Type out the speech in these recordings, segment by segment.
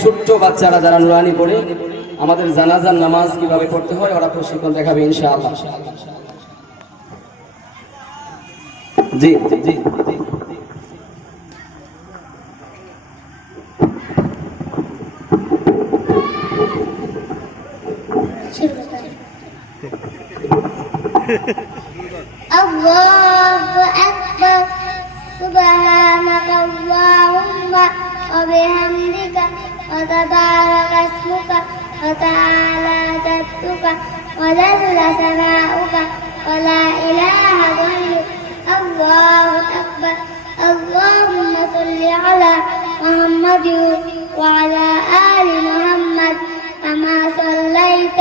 ছোট্ট বাচ্চারা যারা নুরানি পড়ে আমাদের জানাজার নামাজ কিভাবে পড়তে হয় ওরা প্রশিক্ষণ দেখাবে ইনশাআল্লাহ জি জি জি জি। الله أكبر سبحانك اللهم وبحمدك وتبارك اسمك وتعالى جدك وجل ثناؤك ولا إله غيرك. الله أكبر. اللهم صل على محمد وعلى آل محمد كما صليت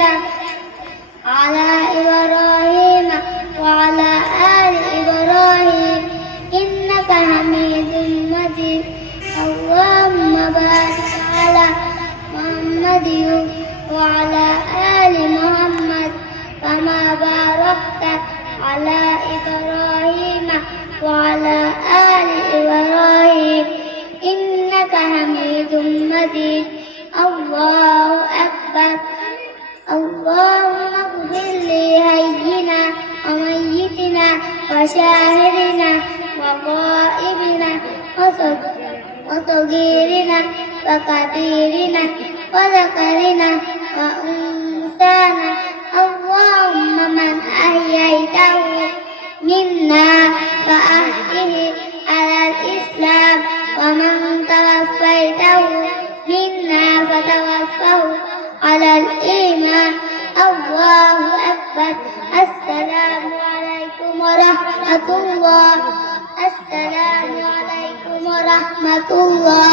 على إبراهيم وعلى آل إبراهيم. إنك حميد مجيد. اللهم بارك على محمد وعلى آل محمد كما باركت على إبراهيم وعلى آل إبراهيم. إنك حميد مجيد. الله أكبر. اللهم اغفر لي هينا وميتنا وشاهدنا وغائبنا وصغ- وصغيرنا وكبيرنا وذكرنا وأنثانا اللهم من أحييته منا فأحيه على الإسلام ومن توفيته منا فتوفه على الإيمان الله أكبر السلام عليكم ورحمة الله السلام عليكم রহমতুল্লাহ